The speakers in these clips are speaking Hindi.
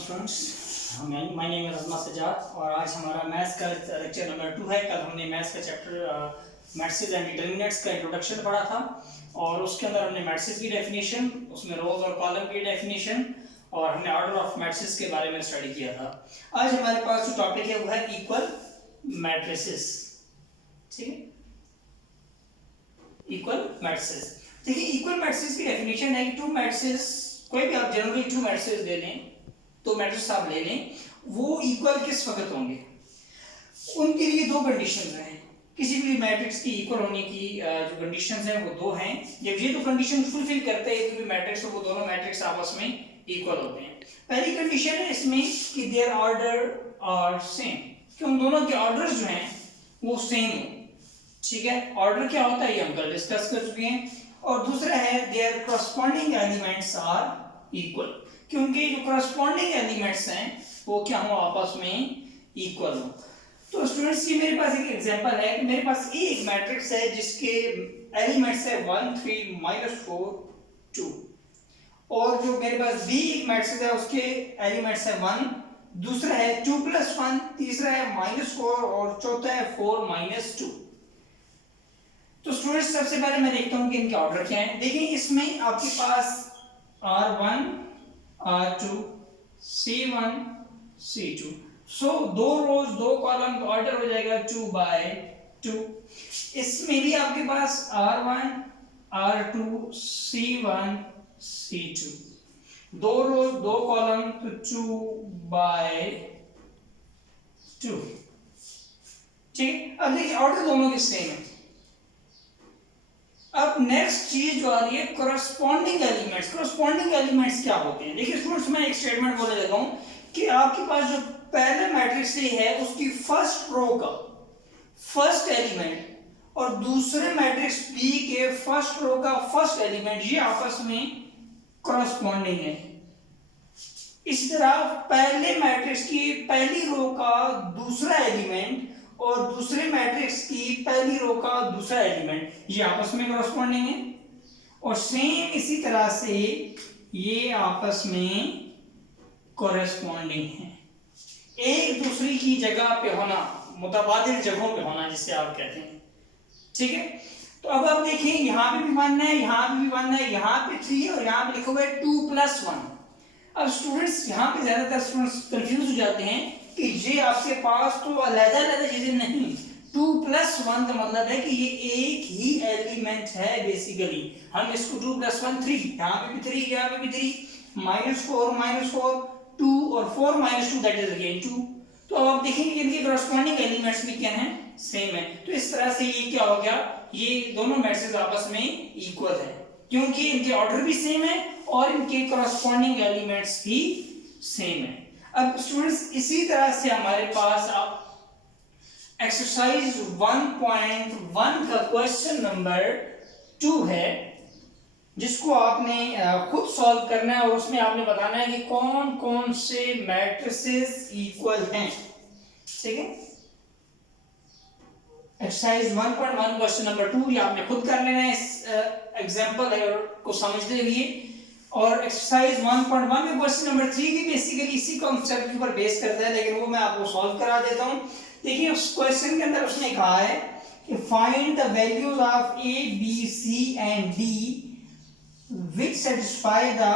स्टूडेंट्स, माय नेम इज अजमा सजाद और आज हमारा मैथ्स का लेक्चर नंबर 2 है। कल हमने मैथ्स का चैप्टर मैट्रिसेस एंड डिटरमिनेंट्स का इंट्रोडक्शन पढ़ा था और उसके अंदर हमने मैट्रिसेस की डेफिनेशन, उसमें रोज और कॉलम की डेफिनेशन और हमने ऑर्डर ऑफ मैट्रिसेस के बारे में स्टडी किया था। आज हमारे पास जो टॉपिक है वो है इक्वल मैट्रिसेस। ठीक है, इक्वल मैट्रिसेस। देखिए, इक्वल मैट्रिसेस की डेफिनेशन है कि टू मैट्रिसेस, कोई भी आप जनरली टू मैट्रिसेस ले लें, तो मैट्रिक्स आप ले लें, वो इक्वल किस वक्त होंगे? उनके लिए दो कंडीशंस हैं। किसी भी मैट्रिक्स की इक्वल होने की जो कंडीशंस हैं वो दो हैं। जब ये दो कंडीशन फुलफिल करते हैं तो मैट्रिक्स, वो दोनों मैट्रिक्स आपस में इक्वल होते हैं। पहली कंडीशन है इसमें कि देयर ऑर्डर आर सेम, कि उन दोनों के ऑर्डर्स जो हैं वो सेम हो। ठीक है, ऑर्डर क्या होता है ये हम कल डिस्कस कर चुके हैं। और दूसरा है their corresponding elements are equal, क्योंकि जो करस्पॉन्डिंग एलिमेंट्स हैं वो क्या हो, आपस में इक्वल हो। तो स्टूडेंट्स, ये मेरे पास एक एग्जांपल है कि मेरे पास ये एक मैट्रिक्स है जिसके एलिमेंट्स है 1 3 -4 2, और जो मेरे पास बी एक मैट्रिक्स है उसके एलिमेंट्स है 1, दूसरा है 2 + 1, तीसरा है -4 और चौथा है 4 - 2। तो स्टूडेंट्स, सबसे पहले मैं देखता हूं कि इनके ऑर्डर क्या है। देखिए, इसमें आपके पास R1 R2 C1 C2, सो दो रोज दो कॉलम का ऑर्डर हो जाएगा 2/2। इसमें भी आपके पास R1 R2 C1 C2, दो रोज दो कॉलम तो 2/2। ठीक, अब देखिए ऑर्डर दोनों के सेम है। अब नेक्स्ट चीज जो आ रही है करस्पॉन्डिंग एलिमेंट्स। करस्पॉन्डिंग एलिमेंट्स क्या होते हैं? देखिए स्टूडेंट्स, मैं एक स्टेटमेंट बोलने लगा हूं कि आपके पास जो पहले मैट्रिक्स है उसकी फर्स्ट रो का फर्स्ट एलिमेंट और दूसरे मैट्रिक्स बी के फर्स्ट रो का फर्स्ट एलिमेंट, ये आपस में करस्पॉन्डिंग है। इसी तरह पहले मैट्रिक्स की पहली रो का दूसरा एलिमेंट और दूसरे मैट्रिक्स की पहली रो का दूसरा एलिमेंट, ये आपस में करस्पॉन्डिंग है। और सेम इसी तरह से ये आपस में कॉरेस्पॉन्डिंग है, एक दूसरी की जगह पे होना, मुतबादिल जगहों पे होना जिसे आप कहते हैं। ठीक है, तो अब आप देखिए, यहां पे भी 1 है, यहां पे भी 1 है, यहां पे 3 है और यहां पे लिखा हुआ है 2 + 1। अब स्टूडेंट्स, यहां पे ज्यादातर स्टूडेंट्स कंफ्यूज हो जाते हैं कि ये आपके पास तो अलग-अलग चीजें नहीं। 2 + 1 का मतलब है कि ये एक ही एलिमेंट है बेसिकली। हम इसको 2 + 1 3, यहां पे भी 3, यहां पे भी 3, -4 2 और 4 - 2 दैट इज अगेन 2। तो अब आप देखेंगे कि इनके करस्पॉन्डिंग एलिमेंट्स भी क्या हैं, सेम है। तो इस तरह से ये क्या हो गया, ये दोनों मैट्रिक्स आपस में इक्वल है क्योंकि इनके ऑर्डर भी सेम है और इनके करस्पॉन्डिंग एलिमेंट्स भी सेम है। अब स्टूडेंट्स, इसी तरह से हमारे पास आप एक्सरसाइज 1.1 का क्वेश्चन नंबर 2 है, जिसको आपने खुद सॉल्व करना है और उसमें आपने बताना है कि कौन कौन से मैट्रिसेस इक्वल हैं। ठीक है, एक्सरसाइज 1.1 क्वेश्चन नंबर 2 ये आपने खुद कर लेना है इस एग्जांपल को समझने के लिए। और एक्सरसाइज 1.1 में क्वेश्चन नंबर 3 भी बेसिकली इसी कॉन्सेप्ट के ऊपर बेस करता है, लेकिन वो मैं आपको सॉल्व करा देता हूं। देखिए, उस क्वेश्चन के अंदर उसने कहा है कि find the values of A B C and D which satisfy the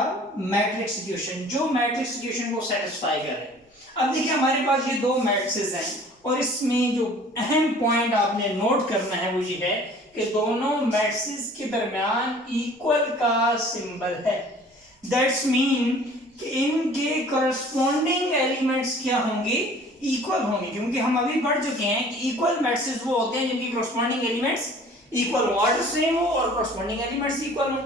matrix equation, जो मैट्रिक्स इक्वेशन को सेटिस्फाई करे। अब देखिए, हमारे पास ये दो मैट्रिसेस हैं और इसमें जो अहम पॉइंट आपने नोट करना है वो ये है कि दोनों मैट्रिसेस के दरमियान इक्वल का सिंबल है। दैट्स मीन कि इनके करस्पॉन्डिंग एलिमेंट्स क्या होंगे, इक्वल होंगे, क्योंकि हम अभी पढ़ चुके हैं कि इक्वल मैट्रिसेस वो होते हैं जिनकी करस्पॉन्डिंग एलिमेंट्स इक्वल हो, ऑर्डर सेम हो और करस्पॉन्डिंग एलिमेंट्स इक्वल हो।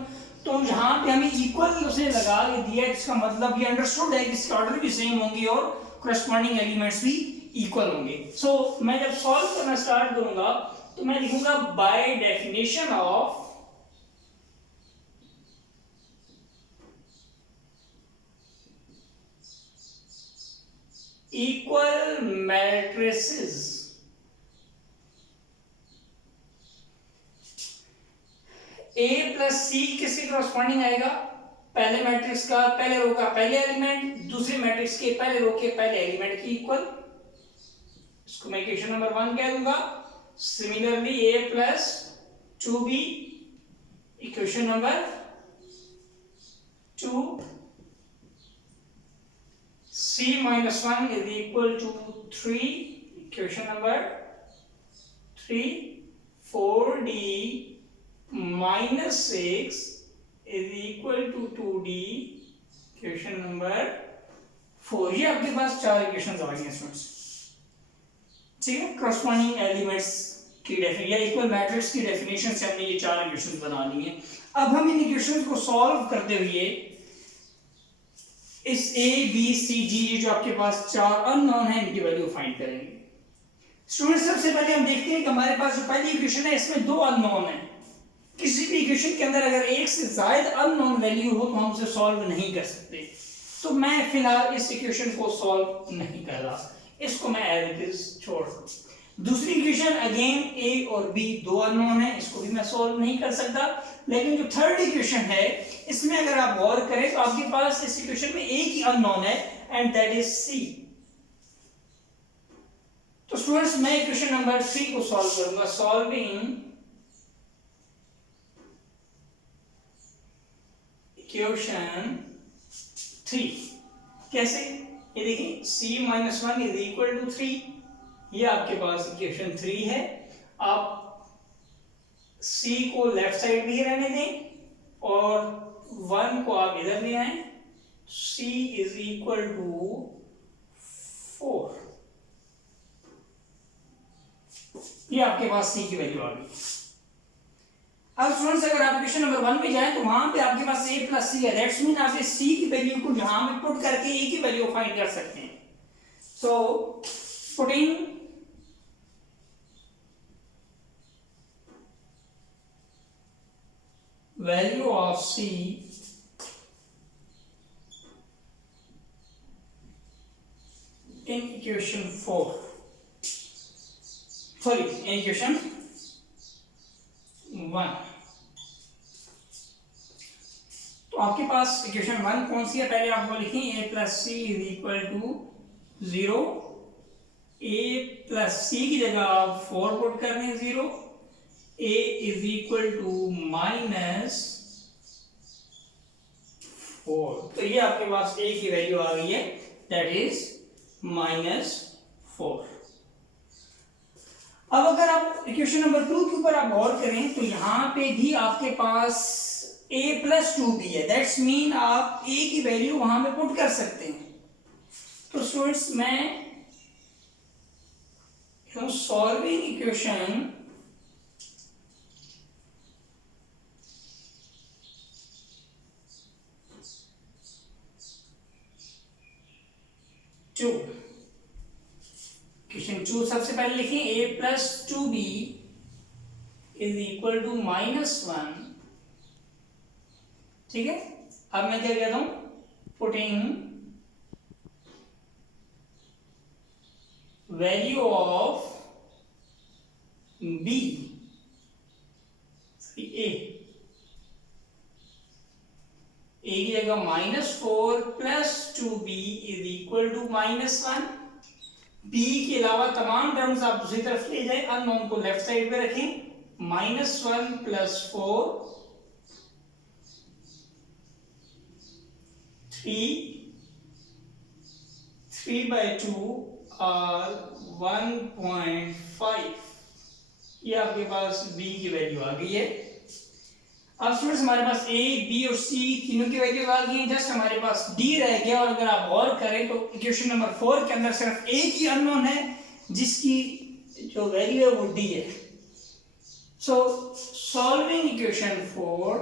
तो यहाँ पे हमें इक्वल उसे लगा के दिया, इसका मतलब ये अंडरस्टूड है कि इसके ऑर्डर भी सेम होंगे और करस्पॉन्डिंग एलिमेंट्स भी इक्वल होंगे। सो मैं जब सॉल्व करना स्टार्ट करूंगा तो मैं लिखूंगा by definition of equal matrices, A + C किसके करस्पॉन्डिंग आएगा, पहले मैट्रिक्स का पहले रो का पहले एलिमेंट दूसरे मैट्रिक्स के पहले रो के पहले एलिमेंट की इक्वल, इसको मैं इक्वेशन नंबर 1 कह दूंगा। Similarly a plus 2b, equation number 2, c minus 1 is equal to 3, equation number 3, 4d minus 6 is equal to 2d, equation number 4। ये आपके पास 4 इक्वेशंस आ गई हैं स्टूडेंट्स, ठीक है। करस्पॉन्डिंग एलिमेंट्स की डेफिनेशन या इक्वल मैट्रिक्स की डेफिनेशन से हमने ये 4 इक्वेशंस बना ली हैं। अब हम इन इक्वेशंस को सॉल्व करते हुए इस a b c d जो आपके पास 4 अननोन है इनकी वैल्यू फाइंड करेंगे। स्टूडेंट्स सबसे पहले हम देखते हैं कि हमारे पास जो पहली इक्वेशन है इसमें 2 अननोन है। किसी भी इक्वेशन के अंदर अगर एक से ज्यादा अननोन वैल्यू हो तो हम उसे सॉल्व नहीं कर सकते, तो मैं फिलहाल इस इक्वेशन को सॉल्व नहीं कर रहा, इसको मैं एज इट इज छोड़ दूं। दूसरी इक्वेशन अगेन a और b 2 अननोन है, इसको भी मैं सॉल्व नहीं कर सकता। लेकिन जो थर्ड इक्वेशन है इसमें अगर आप गौर करें तो आपके पास इस इक्वेशन में एक ही अननोन है एंड दैट इज c। तो स्टूडेंट्स मैं इक्वेशन नंबर 3 को सॉल्व करूंगा। सॉल्विंग इक्वेशन 3 कैसे, ये देखिए c minus 1 is equal to 3, ये आपके पास इक्वेशन 3 है। आप c को लेफ्ट साइड भी रहने दें और 1 को आप इधर ले आए, c is equal to 4, ये आपके पास c की वैल्यू आ गई। अब स्टूडेंट्स अगर आप इक्वेशन नंबर 1 में जाएं तो वहां पे आपके पास a प्लस c है, दैट्स मीन आप इस c की वैल्यू को यहां पे पुट करके a की वैल्यू फाइंड कर सकते हैं। So putting value of c in equation 4, sorry in equation 1, तो आपके पास इक्वेशन 1 कौन सी है, पहले आप वो लिखें a plus C is equal to 0, a plus C की जगह आप 4 पुट कर दें 0, a is equal to minus 4, तो ये आपके पास a की वैल्यू आ गई है दैट इज -4। अब अगर आप इक्वेशन नंबर 2 के ऊपर आप गौर करें तो यहां पे भी आपके पास a प्लस 2b है, दैट्स मीन आप a की वैल्यू वहां पे पुट कर सकते हैं। तो स्टूडेंट्स मैं सॉल्विंग इक्वेशन इक्वेशन 2 सबसे पहले लिखें a plus 2b is equal to -1, ठीक है। अब मैं क्या कहता हूं, putting value of b a की जगह -4 plus 2b is equal to -1। b के अलावा तमाम टर्म्स आप दूसरी तरफ ले जाएं, अननोन को लेफ्ट साइड पे रखें, -1 प्लस 4 3/2 और 1.5, ये आपके पास b की वैल्यू आ गई है। अब स्टूडेंट्स हमारे पास a, b और c तीनों की वैल्यू आ गई है, जस्ट हमारे पास d रह गया। और अगर आप गौर करें तो इक्वेशन नंबर 4 के अंदर सिर्फ एक ही अननोन है जिसकी जो वैल्यू है वो d है। सो सॉल्विंग इक्वेशन 4,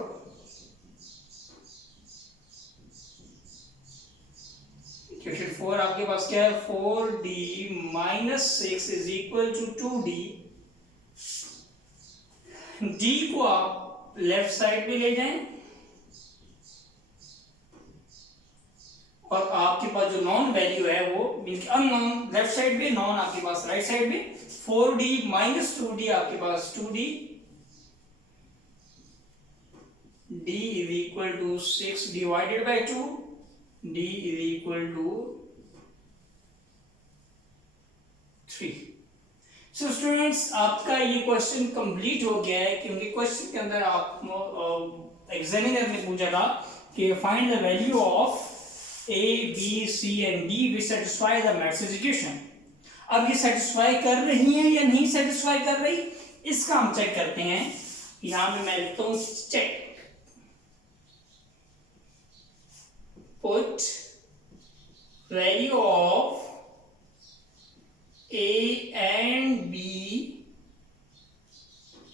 इक्वेशन 4 आपके पास क्या है, 4d - 6 is equal to 2d। d को आप लेफ्ट साइड पे ले जाएं और आपके पास जो नॉन वैल्यू है वो अननोन लेफ्ट साइड पे, नॉन आपके पास राइट साइड पे, 4d - 2d आपके पास 2d d is equal to 6 divided by 2, d is equal to 3। So students, आपका ये क्वेश्चन कंप्लीट हो गया है, क्योंकि क्वेश्चन के अंदर आप एग्जामिनर ने पूछा था कि find the value of A B C and D which satisfy the maths equation. अब ये सेटिस्फाई कर रही है या नहीं सेटिस्फाई कर रही, इसका हम चेक करते हैं। यहां पे मैं लिखता हूं check, put value of A and B,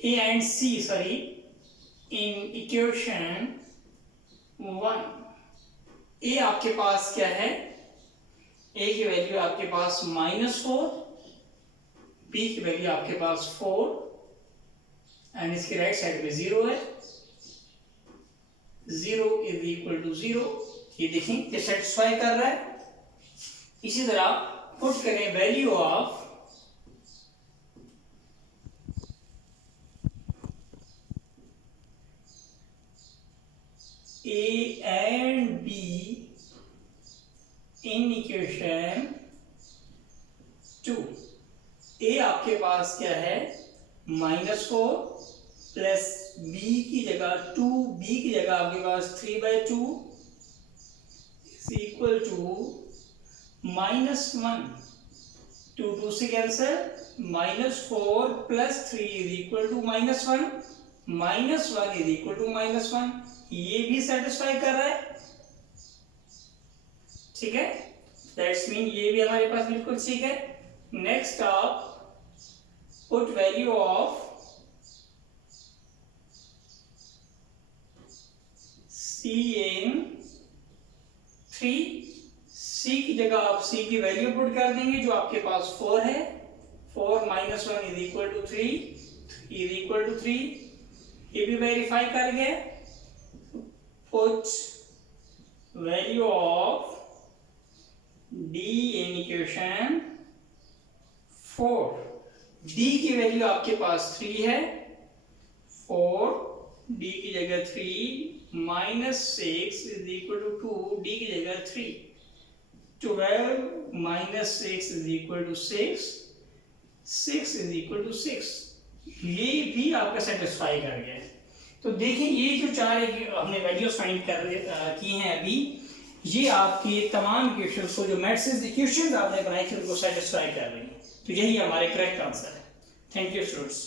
A and C, sorry, in equation 1। A आपके पास क्या है, A की वैल्यू आपके पास -4, B की वैल्यू आपके पास 4 एंड इसकी राइट साइड पे 0 है। 0 इज इक्वल टू 0, ये देखें ये सेटिस्फाई कर रहा है। इसी तरह पुट करें value of A and B in equation 2। A आपके पास क्या है, -4 प्लस B की जगह 2, B की जगह आपके पास 3/2 इज इक्वल टू -1, 2 2 से cancel, -4 plus 3 is equal to -1, -1 is equal to -1, ये भी सेटिस्फाई कर रहा है। ठीक है, दैट्स मीन ये भी हमारे पास बिल्कुल ठीक है। नेक्स्ट आप put value of C in 3। C की जगह आप C की वैल्यू पुट कर देंगे जो आपके पास 4 है। 4 - 1 is equal to 3, 3 is equal to 3, ये भी वेरीफाई कर गए। Put value of D in equation 4। D की वैल्यू आपके पास 3 है, 4 D की जगह 3 -6 इज इक्वल टू 2, D की जगह 3, 12 - 6 is equal to 6, 6 is equal to 6, ये भी आपका सेटिस्फाई कर गया। तो देखिए ये जो चार हमने वैल्यूज फाइंड की हैं अभी, ये आपके तमाम इक्वेशंस को, जो मैथ्स इक्वेशंस आपने बनाई थी, उनको सेटिस्फाई कर रही हैं। तो यही हमारे करेक्ट आंसर है। Thank you students.